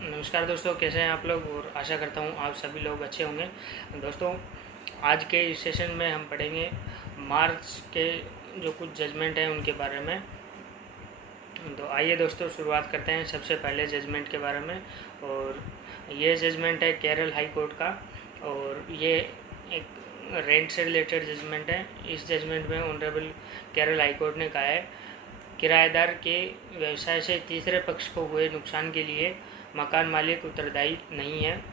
नमस्कार दोस्तों, कैसे हैं आप लोग। और आशा करता हूँ आप सभी लोग अच्छे होंगे। दोस्तों, आज के इस सेशन में हम पढ़ेंगे मार्च के जो कुछ जजमेंट हैं उनके बारे में। तो आइए दोस्तों शुरुआत करते हैं सबसे पहले जजमेंट के बारे में। और ये जजमेंट है केरल हाई कोर्ट का, और ये एक रेंट से रिलेटेड जजमेंट है। इस जजमेंट में ऑनरेबल केरल हाई कोर्ट ने कहा है किराएदार के व्यवसाय से तीसरे पक्ष को हुए नुकसान के लिए मकान मालिक उत्तरदायी नहीं है।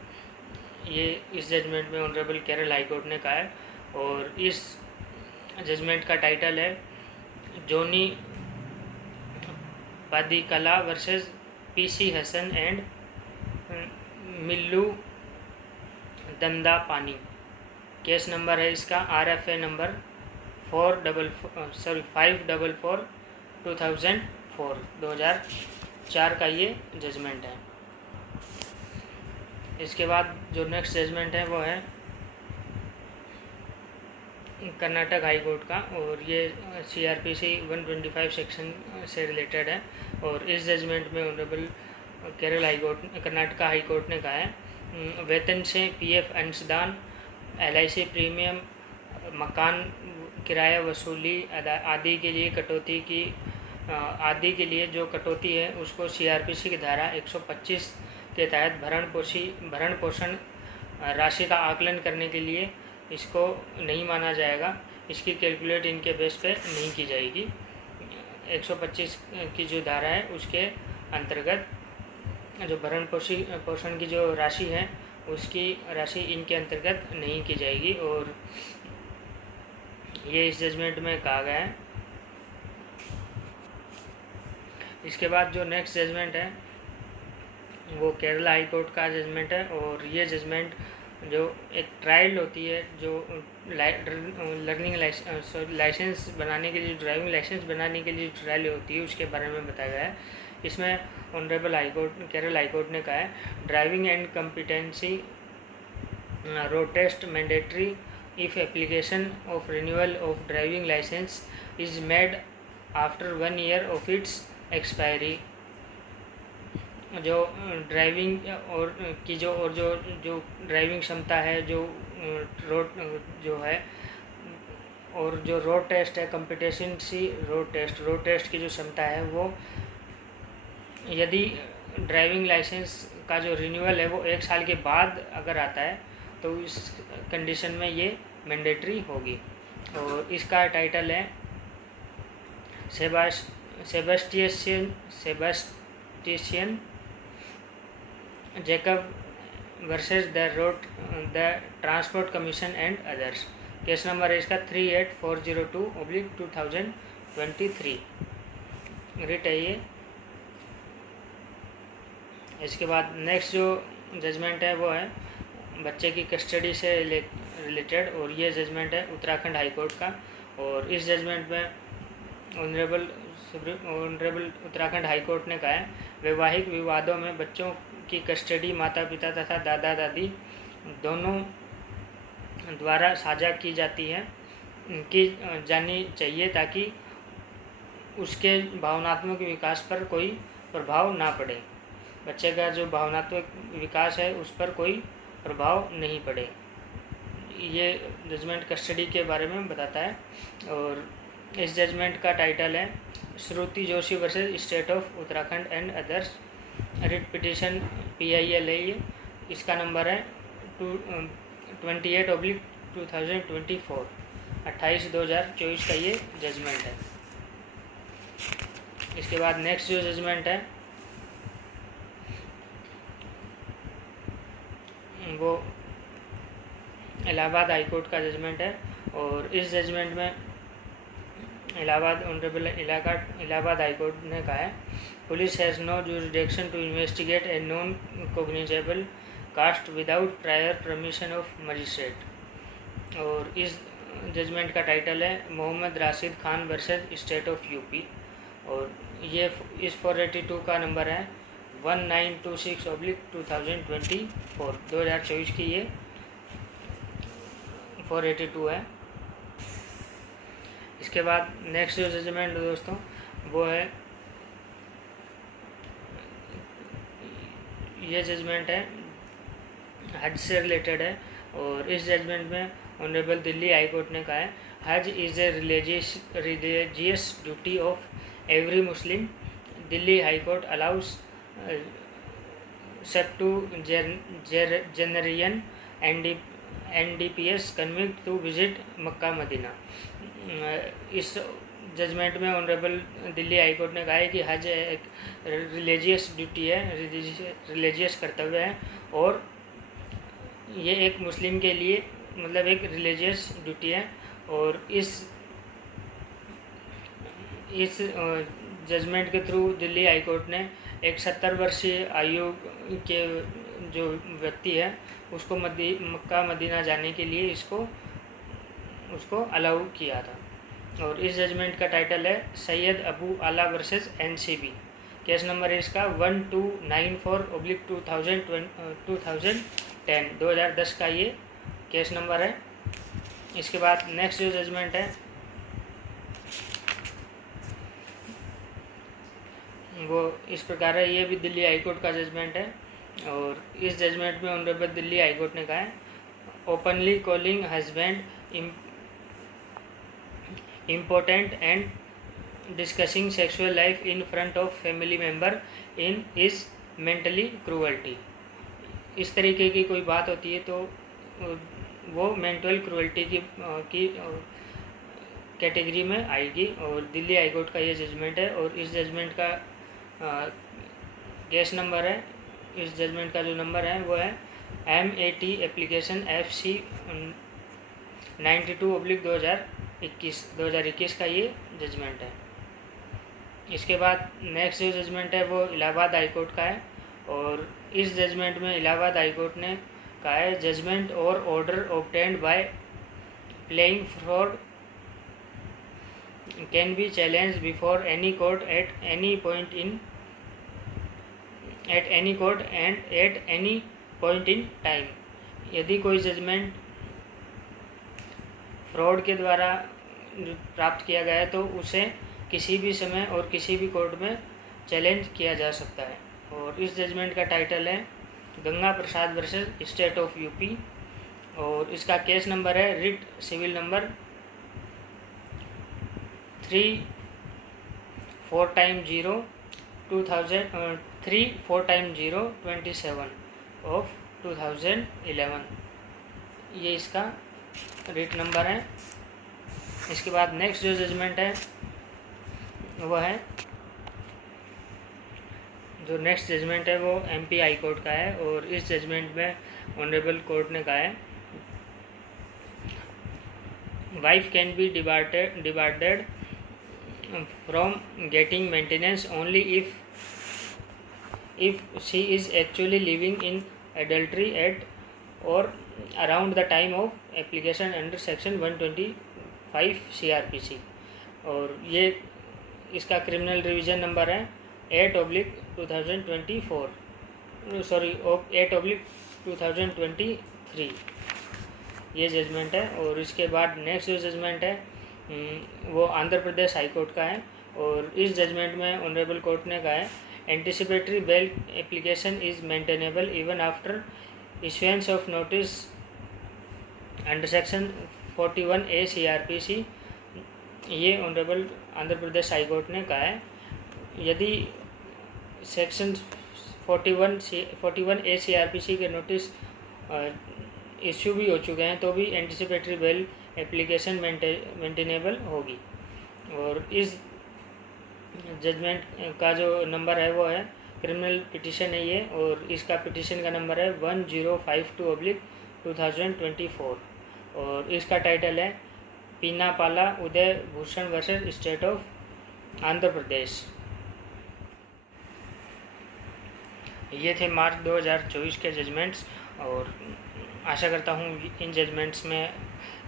ये इस जजमेंट में ऑनरेबल केरल हाई कोर्ट ने कहा है। और इस जजमेंट का टाइटल है Johny Padikala versus PC Hasan and Millu Dandapani. Case number है इसका RFA नंबर 2004 का ये जजमेंट है। इसके बाद जो नेक्स्ट जजमेंट है वो है कर्नाटक हाई कोर्ट का, और ये CRPC 125 सेक्शन से रिलेटेड है। और इस जजमेंट में ऑनरेबल कर्नाटक हाई कोर्ट ने कहा है वेतन से PF अंशदान, LIC प्रीमियम, मकान किराया वसूली आदि के लिए जो कटौती है उसको CRPC की धारा 125 के तहत भरण पोषण राशि का आकलन करने के लिए इसको नहीं माना जाएगा। इसकी कैलकुलेट इनके बेस पे नहीं की जाएगी। 125 की जो धारा है उसके अंतर्गत जो भरण पोषण की जो राशि है उसकी राशि इनके अंतर्गत नहीं की जाएगी। और ये इस जजमेंट में कहा गया है। इसके बाद जो नेक्स्ट जजमेंट है वो केरला हाई कोर्ट का जजमेंट है। और ये जजमेंट जो एक ट्रायल होती है, जो लर्निंग लाइसेंस बनाने के लिए, ड्राइविंग लाइसेंस बनाने के लिए ट्रायल होती है उसके बारे में बताया गया है। इसमें ऑनरेबल केरल हाई कोर्ट ने कहा है driving and competency road test mandatory if application of renewal of driving licence is made after 1 year of its expiry. जो ड्राइविंग और जो ड्राइविंग क्षमता है, जो रोड है, और जो रोड टेस्ट है, कॉम्पिटेंसी रोड टेस्ट की जो क्षमता है वो यदि ड्राइविंग लाइसेंस का जो रिन्यूअल है वो 1 साल के बाद अगर आता है तो इस कंडीशन में ये मैंडेटरी होगी। और इसका टाइटल है Sebastian Jacob versus the transport commission and others. Case number है इसका 38402/2023 रिट है ये। इसके बाद नेक्स्ट जो जजमेंट है वो है बच्चे की कस्टडी से रिलेटेड, और ये जजमेंट है उत्तराखंड हाई कोर्ट का। और इस जजमेंट में ऑनरेबल उत्तराखंड हाई कोर्ट ने कहा है वैवाहिक विवादों में बच्चों की कस्टडी माता पिता तथा दादा दादी दोनों द्वारा साझा की जानी चाहिए ताकि उसके भावनात्मक विकास पर कोई प्रभाव ना पड़े। बच्चे का जो भावनात्मक विकास है उस पर कोई प्रभाव नहीं पड़े। ये जजमेंट कस्टडी के बारे में बताता है। और इस जजमेंट का टाइटल है Shruti Joshi versus state of Uttarakhand and others writ petition PIL है ये। इसका नंबर है 28/2024 28/2024 का ये जजमेंट है। इसके बाद नेक्स्ट जो जजमेंट है वो इलाहाबाद हाई कोर्ट का जजमेंट है। और इस जजमेंट में इलाहाबाद हाई कोर्ट ने कहा है police has no jurisdiction to investigate a non cognizable cast without prior permission of magistrate. और इस जजमेंट का टाइटल है Mohammed Rashid Khan versus state of UP। और ये इस 482 का नंबर है 1926/2024 की ये 482 है। इसके बाद नेक्स्ट जो जजमेंट दोस्तों वो है ये जजमेंट है हज से रिलेटेड है, और इस जजमेंट में ऑनरेबल दिल्ली हाई कोर्ट ने कहा है Hajj is a religious duty of every Muslim. Delhi high court allows septuagenarian NDPS convict to visit Mecca Medina. इस जजमेंट में ऑनरेबल दिल्ली हाई कोर्ट ने कहा है कि हज एक रिलीजियस ड्यूटी है, रिलीजियस कर्तव्य है, और ये एक मुस्लिम के लिए मतलब एक रिलीजियस ड्यूटी है. और इस जजमेंट के थ्रू दिल्ली हाई कोर्ट ने एक 70 वर्षीय आयु के जो व्यक्ति है उसको मक्का मदीना जाने के लिए उसको अलाउ किया था. और इस जजमेंट का टाइटल है सैयद अबू आला वर्सेस NCB. केस नंबर है इसका 1294/2010 का ये केस नंबर है. इसके बाद नेक्स्ट जो जजमेंट है वो इस प्रकार है. ये भी दिल्ली हाई कोर्ट का जजमेंट है, और इस जजमेंट में ऑनरेबल दिल्ली हाई कोर्ट ने कहा है openly calling husband important and discussing sexual life in front of family member in is mentally cruelty. इस तरीके की कोई बात होती है तो वो मेंटल क्रूअल्टी की कैटेगरी में आएगी, और दिल्ली हाई कोर्ट का ये जजमेंट है. और इस जजमेंट का केस नंबर है, इस जजमेंट का जो नंबर है वो है MAT एप्लीकेशन FC 92/2021 का ये जजमेंट है. इसके बाद नेक्स्ट जो जजमेंट है वो इलाहाबाद हाई कोर्ट का है, और इस जजमेंट में इलाहाबाद हाई कोर्ट ने कहा है जजमेंट और order obtained by playing fraud can be challenge before any court at any point in time. यदि कोई जजमेंट फ्रॉड के द्वारा प्राप्त किया गया है तो उसे किसी भी समय और किसी भी कोर्ट में चैलेंज किया जा सकता है. और इस जजमेंट का टाइटल है Ganga Prasad versus state of UP, और इसका केस नंबर है रिट सिविल नंबर 34/0/27 ऑफ 2011. ये इसका रिट नंबर है. इसके बाद नेक्स्ट जो जजमेंट है वो है वो MP हाई कोर्ट का है, और इस जजमेंट में ऑनरेबल कोर्ट ने कहा है wife can be debarred from getting maintenance only if she is actually living in adultery at or around the time of application under section 125 CRPC. और ये इसका क्रिमिनल रिवीजन नंबर है 8/2023 ये judgement है. और इसके बाद नेक्स्ट जो जजमेंट है वो आंध्र प्रदेश हाई कोर्ट का है, और इस जजमेंट में ऑनरेबल कोर्ट ने कहा है anticipatory bail application is maintainable even after issuance of notice under section 41A CRPC. ये honourable Andhra Pradesh high court ने कहा है यदि सेक्शन 41A CRPC के नोटिस इश्यू भी हो चुके हैं तो भी एंटिसिपेटरी बेल एप्लीकेशन मेंटेनेबल होगी. और इस जजमेंट का जो नंबर है वो है क्रिमिनल पिटिशन है ये, और इसका पिटिशन का नंबर है 1052/2024, और इसका टाइटल है Pinapala Uday Bhushan versus state of Andhra Pradesh. ये थे मार्च 2024 के जजमेंट्स, और आशा करता हूँ इन जजमेंट्स में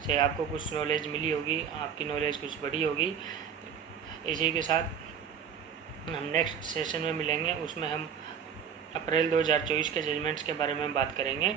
से आपको कुछ नॉलेज मिली होगी, आपकी नॉलेज कुछ बढ़ी होगी. इसी के साथ हम नेक्स्ट सेशन में मिलेंगे, उसमें हम अप्रैल 2024 के जजमेंट्स के बारे में बात करेंगे.